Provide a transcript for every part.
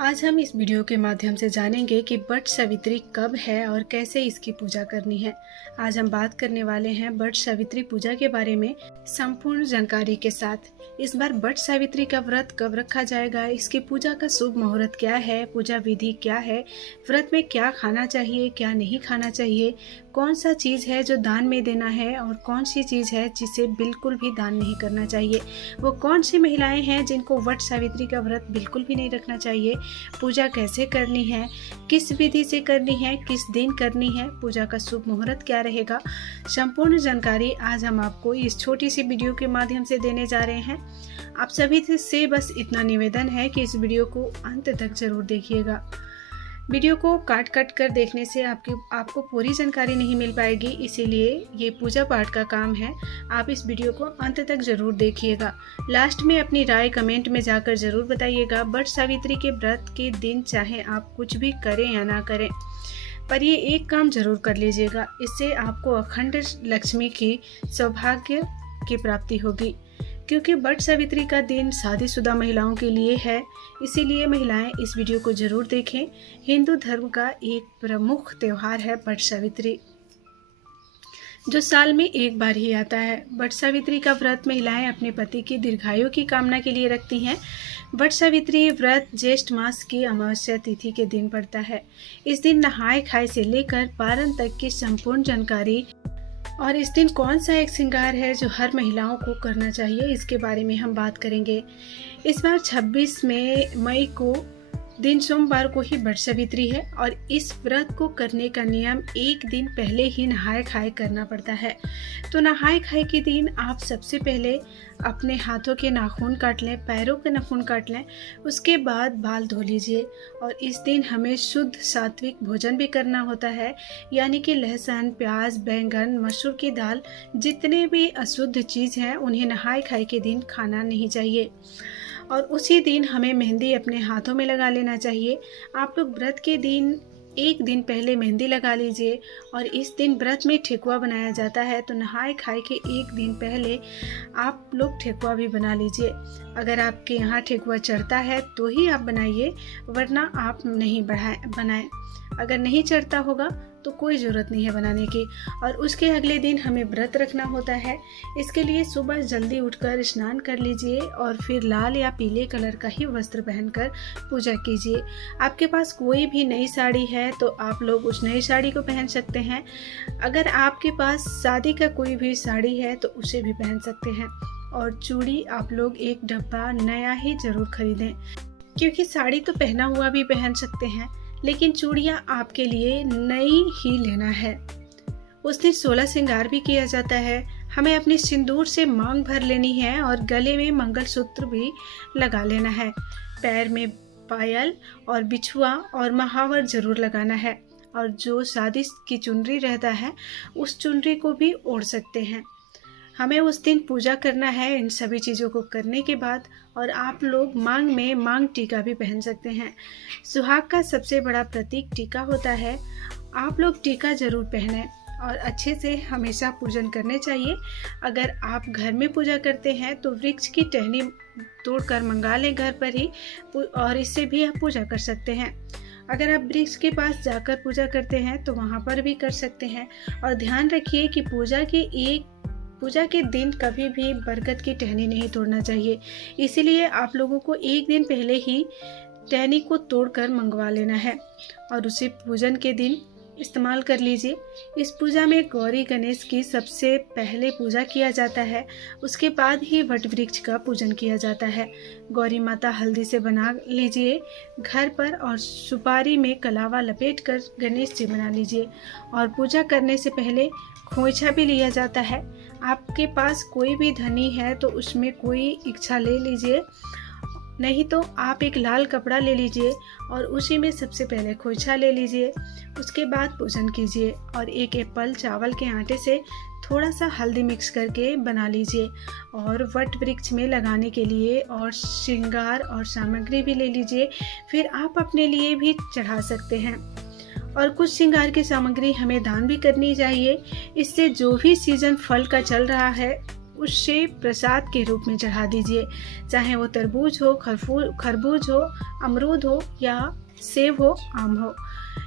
आज हम इस वीडियो के माध्यम से जानेंगे कि वट सावित्री कब है और कैसे इसकी पूजा करनी है। आज हम बात करने वाले हैं वट सावित्री पूजा के बारे में संपूर्ण जानकारी के साथ। इस बार वट सावित्री का व्रत कब रखा जाएगा, इसकी पूजा का शुभ मुहूर्त क्या है, पूजा विधि क्या है, व्रत में क्या खाना चाहिए क्या नहीं खाना चाहिए, कौन सा चीज़ है जो दान में देना है और कौन सी चीज़ है जिसे बिल्कुल भी दान नहीं करना चाहिए, वो कौन सी महिलाएं हैं जिनको वट सावित्री का व्रत बिल्कुल भी नहीं रखना चाहिए, पूजा कैसे करनी है, किस विधि से करनी है, किस दिन करनी है, पूजा का शुभ मुहूर्त क्या रहेगा, संपूर्ण जानकारी आज हम आपको इस छोटी सी वीडियो के माध्यम से देने जा रहे हैं। आप सभी से बस इतना निवेदन है कि इस वीडियो को अंत तक जरूर देखिएगा। वीडियो को काट कर देखने से आपको पूरी जानकारी नहीं मिल पाएगी, इसीलिए ये पूजा पाठ का काम है। आप इस वीडियो को अंत तक जरूर देखिएगा। लास्ट में अपनी राय कमेंट में जाकर जरूर बताइएगा। वट सावित्री के व्रत के दिन चाहे आप कुछ भी करें या ना करें, पर ये एक काम जरूर कर लीजिएगा, इससे आपको अखंड लक्ष्मी की सौभाग्य की प्राप्ति होगी। क्योंकि वट सावित्री का दिन शादीशुदा महिलाओं के लिए है, इसीलिए महिलाएं इस वीडियो को जरूर देखें। हिंदू धर्म का एक प्रमुख त्योहार है वट सावित्री, जो साल में एक बार ही आता है। वट सावित्री का व्रत महिलाएं अपने पति की दीर्घायु की कामना के लिए रखती हैं। वट सावित्री व्रत ज्येष्ठ मास की अमावस्या तिथि के दिन पड़ता है। इस दिन नहाय खाए से लेकर पारण तक की संपूर्ण जानकारी और इस दिन कौन सा एक श्रृंगार है जो हर महिलाओं को करना चाहिए, इसके बारे में हम बात करेंगे। इस बार 26 मई को दिन सोमवार को ही वट सावित्री है और इस व्रत को करने का नियम एक दिन पहले ही नहाए खाए करना पड़ता है। तो नहाए खाए के दिन आप सबसे पहले अपने हाथों के नाखून काट लें, पैरों के नाखून काट लें, उसके बाद बाल धो लीजिए। और इस दिन हमें शुद्ध सात्विक भोजन भी करना होता है, यानी कि लहसुन, प्याज, बैंगन, मसूर की दाल, जितने भी अशुद्ध चीज़ हैं उन्हें नहाए खाए के दिन खाना नहीं चाहिए। और उसी दिन हमें मेहंदी अपने हाथों में लगा लेना चाहिए। आप लोग व्रत के दिन एक दिन पहले मेहंदी लगा लीजिए। और इस दिन व्रत में ठेकुआ बनाया जाता है, तो नहाए खाए के एक दिन पहले आप लोग ठेकुआ भी बना लीजिए। अगर आपके यहाँ ठेकुआ चढ़ता है तो ही आप बनाइए, वरना आप नहीं बनाएं। अगर नहीं चढ़ता होगा तो कोई ज़रूरत नहीं है बनाने की। और उसके अगले दिन हमें व्रत रखना होता है। इसके लिए सुबह जल्दी उठकर स्नान कर लीजिए और फिर लाल या पीले कलर का ही वस्त्र पहनकर पूजा कीजिए। आपके पास कोई भी नई साड़ी है तो आप लोग उस नई साड़ी को पहन सकते हैं। अगर आपके पास शादी का कोई भी साड़ी है तो उसे भी पहन सकते हैं। और चूड़ी आप लोग एक डब्बा नया ही जरूर खरीदें, क्योंकि साड़ी तो पहना हुआ भी पहन सकते हैं, लेकिन चूड़ियाँ आपके लिए नई ही लेना है। उस दिन 16 श्रृंगार भी किया जाता है। हमें अपने सिंदूर से मांग भर लेनी है और गले में मंगलसूत्र भी लगा लेना है। पैर में पायल और बिछुआ और महावर जरूर लगाना है। और जो शादी की चुनरी रहता है उस चुनरी को भी ओढ़ सकते हैं। हमें उस दिन पूजा करना है इन सभी चीज़ों को करने के बाद। और आप लोग मांग में मांग टीका भी पहन सकते हैं। सुहाग का सबसे बड़ा प्रतीक टीका होता है। आप लोग टीका जरूर पहने और अच्छे से हमेशा पूजन करने चाहिए। अगर आप घर में पूजा करते हैं तो वृक्ष की टहनी तोड़कर मंगा लें घर पर ही, और इससे भी आप पूजा कर सकते हैं। अगर आप वृक्ष के पास जाकर पूजा करते हैं तो वहाँ पर भी कर सकते हैं। और ध्यान रखिए कि पूजा के दिन कभी भी बरगद की टहनी नहीं तोड़ना चाहिए, इसीलिए आप लोगों को एक दिन पहले ही टहनी को तोड़कर मंगवा लेना है और उसे पूजन के दिन इस्तेमाल कर लीजिए। इस पूजा में गौरी गणेश की सबसे पहले पूजा किया जाता है, उसके बाद ही वट वृक्ष का पूजन किया जाता है। गौरी माता हल्दी से बना लीजिए घर पर और सुपारी में कलावा लपेटकर गणेश जी बना लीजिए। और पूजा करने से पहले खोइछा भी लिया जाता है। आपके पास कोई भी धनी है तो उसमें कोई इच्छा ले लीजिए, नहीं तो आप एक लाल कपड़ा ले लीजिए और उसी में सबसे पहले खोइछा ले लीजिए। उसके बाद पूजन कीजिए और एक एप्पल चावल के आटे से थोड़ा सा हल्दी मिक्स करके बना लीजिए और वट वृक्ष में लगाने के लिए और श्रृंगार और सामग्री भी ले लीजिए। फिर आप अपने लिए भी चढ़ा सकते हैं। और कुछ श्रृंगार की सामग्री हमें दान भी करनी चाहिए। इससे जो भी सीजन फल का चल रहा है उसे प्रसाद के रूप में चढ़ा दीजिए। चाहे वो तरबूज हो, खरबूज हो, अमरूद हो या सेब हो, आम हो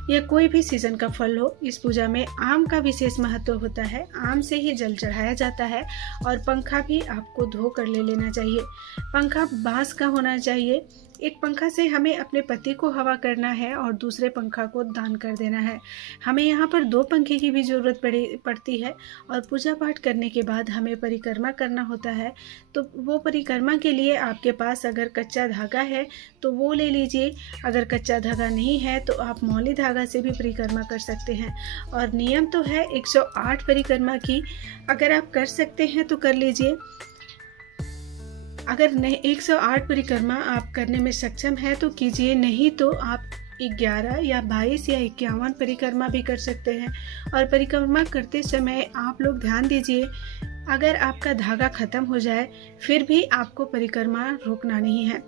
या कोई भी सीजन का फल हो। इस पूजा में आम का विशेष महत्व होता है। आम से ही जल चढ़ाया जाता है और पंखा भी आपको धो कर ले लेना चाहिए। पंखा बांस का होना चाहिए। एक पंखा से हमें अपने पति को हवा करना है और दूसरे पंखा को दान कर देना है। हमें यहाँ पर 2 पंखे की भी ज़रूरत पड़ती है। और पूजा पाठ करने के बाद हमें परिक्रमा करना होता है। तो वो परिक्रमा के लिए आपके पास अगर कच्चा धागा है तो वो ले लीजिए। अगर कच्चा धागा नहीं है तो आप मौली धागा से भी परिक्रमा कर सकते हैं। और नियम तो है 108 परिक्रमा की। अगर आप कर सकते हैं तो कर लीजिए। अगर नहीं 108 परिक्रमा आप करने में सक्षम है तो कीजिए, नहीं तो आप 11 या 22 या 51 परिक्रमा भी कर सकते हैं। और परिक्रमा करते समय आप लोग ध्यान दीजिए, अगर आपका धागा खत्म हो जाए फिर भी आपको परिक्रमा रोकना नहीं है।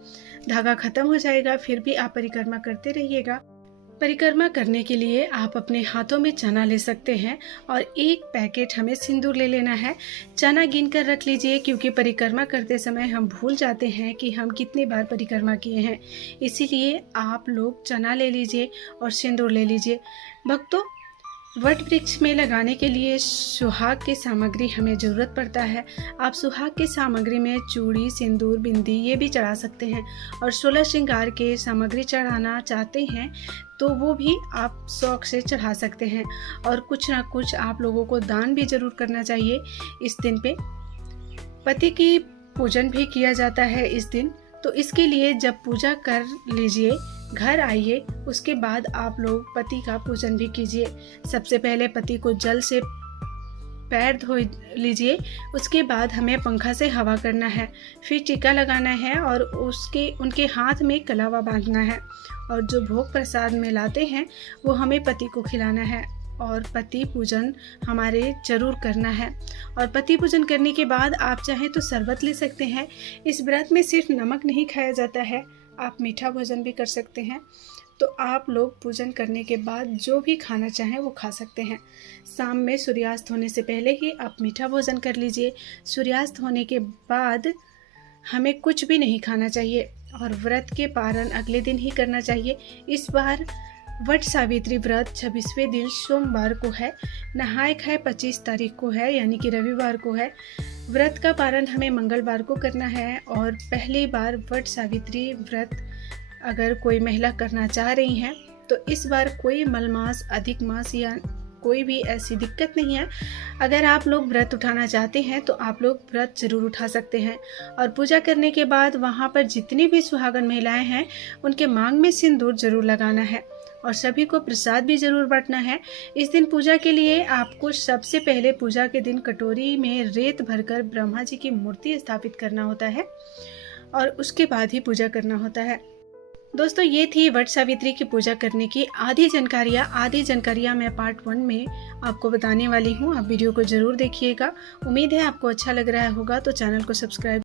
धागा खत्म हो जाएगा फिर भी आप परिक्रमा करते रहिएगा। परिक्रमा करने के लिए आप अपने हाथों में चना ले सकते हैं और 1 पैकेट हमें सिंदूर ले लेना है। चना गिन कर रख लीजिए, क्योंकि परिक्रमा करते समय हम भूल जाते हैं कि हम कितनी बार परिक्रमा किए हैं। इसीलिए आप लोग चना ले लीजिए और सिंदूर ले लीजिए। भक्तों, वट वृक्ष में लगाने के लिए सुहाग की सामग्री हमें ज़रूरत पड़ता है। आप सुहाग की सामग्री में चूड़ी, सिंदूर, बिंदी ये भी चढ़ा सकते हैं। और 16 श्रृंगार के सामग्री चढ़ाना चाहते हैं तो वो भी आप शौक से चढ़ा सकते हैं। और कुछ ना कुछ आप लोगों को दान भी ज़रूर करना चाहिए। इस दिन पे पति की पूजन भी किया जाता है इस दिन। तो इसके लिए जब पूजा कर लीजिए, घर आइए, उसके बाद आप लोग पति का पूजन भी कीजिए। सबसे पहले पति को जल से पैर धो लीजिए। उसके बाद हमें पंखा से हवा करना है, फिर टीका लगाना है और उनके हाथ में कलावा बांधना है। और जो भोग प्रसाद में लाते हैं वो हमें पति को खिलाना है। और पति पूजन हमारे जरूर करना है। और पति पूजन करने के बाद आप चाहें तो शरबत ले सकते हैं। इस व्रत में सिर्फ नमक नहीं खाया जाता है, आप मीठा भोजन भी कर सकते हैं। तो आप लोग पूजन करने के बाद जो भी खाना चाहें वो खा सकते हैं। शाम में सूर्यास्त होने से पहले ही आप मीठा भोजन कर लीजिए। सूर्यास्त होने के बाद हमें कुछ भी नहीं खाना चाहिए और व्रत के पारण अगले दिन ही करना चाहिए। इस बार वट सावित्री व्रत 26वें दिन सोमवार को है। नहाय खाए 25 तारीख को है, यानी कि रविवार को है। व्रत का पारण हमें मंगलवार को करना है। और पहली बार वट सावित्री व्रत अगर कोई महिला करना चाह रही हैं तो इस बार कोई मलमास, अधिक मास या कोई भी ऐसी दिक्कत नहीं है। अगर आप लोग व्रत उठाना चाहते हैं तो आप लोग व्रत जरूर उठा सकते हैं। और पूजा करने के बाद वहाँ पर जितनी भी सुहागन महिलाएं हैं उनके मांग में सिंदूर जरूर लगाना है और सभी को प्रसाद भी जरूर बांटना है। इस दिन पूजा के लिए आपको सबसे पहले पूजा के दिन कटोरी में रेत भरकर ब्रह्मा जी की मूर्ति स्थापित करना होता है और उसके बाद ही पूजा करना होता है। दोस्तों, ये थी वट सावित्री की पूजा करने की आधी जानकारियाँ मैं पार्ट 1 में आपको बताने वाली हूँ। आप वीडियो को जरूर देखिएगा। उम्मीद है आपको अच्छा लग रहा होगा, तो चैनल को सब्सक्राइब